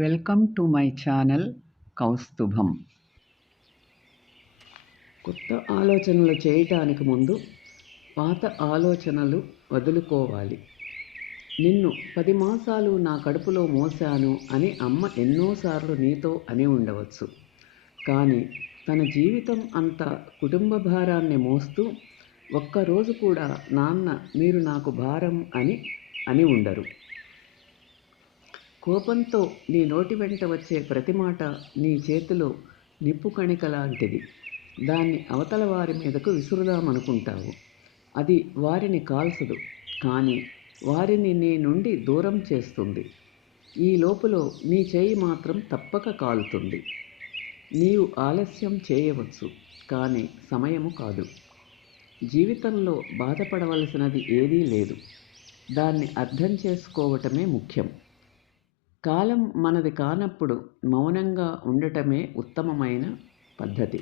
Welcome to my channel Kaustubham. కొత్త ఆలోచనలు చేయటానికి ముందు పాత ఆలోచనలు వదులుకోవాలి. నిన్ను 10 మాసాలు నా కడుపులో మోసాను అని అమ్మ ఎన్నోసార్లు నీతో అని ఉండవచ్చు. కానీ తన జీవితం అంతా కుటుంబ భారాన్ని మోస్తూ ఒక్కరోజు కూడా నాన్న మీరు నాకు భారం అని ఉండరు. కోపంతో నీ నోటి వెంట వచ్చే ప్రతి మాట నీ చేతిలో నిప్పు కణిక లాంటిది. దాన్ని అవతల వారి మీదకు విసురుదామనుకుంటావు. అది వారిని కాల్చదు, కానీ వారిని నీ నుండి దూరం చేస్తుంది. ఈ లోపులో నీ చేయి మాత్రం తప్పక కాలుతుంది. నీవు ఆలస్యం చేయవచ్చు, కానీ సమయము కాదు. జీవితంలో బాధపడవలసినది ఏదీ లేదు. దాన్ని అర్థం చేసుకోవటమే ముఖ్యం. కాలం మనది కానప్పుడు మౌనంగా ఉండటమే ఉత్తమమైన పద్ధతి.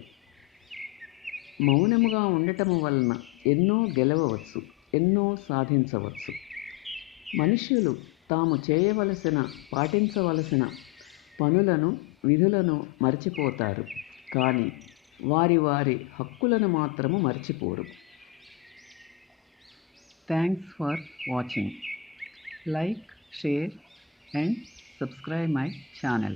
మౌనముగా ఉండటము వలన ఎన్నో గెలవవచ్చు, ఎన్నో సాధించవచ్చు. మనుష్యులు తాము చేయవలసిన పాటించవలసిన పనులను విధులను మర్చిపోతారు, కానీ వారి వారి హక్కులను మాత్రము మర్చిపోరు. Thanks for watching. Like, share and subscribe my channel.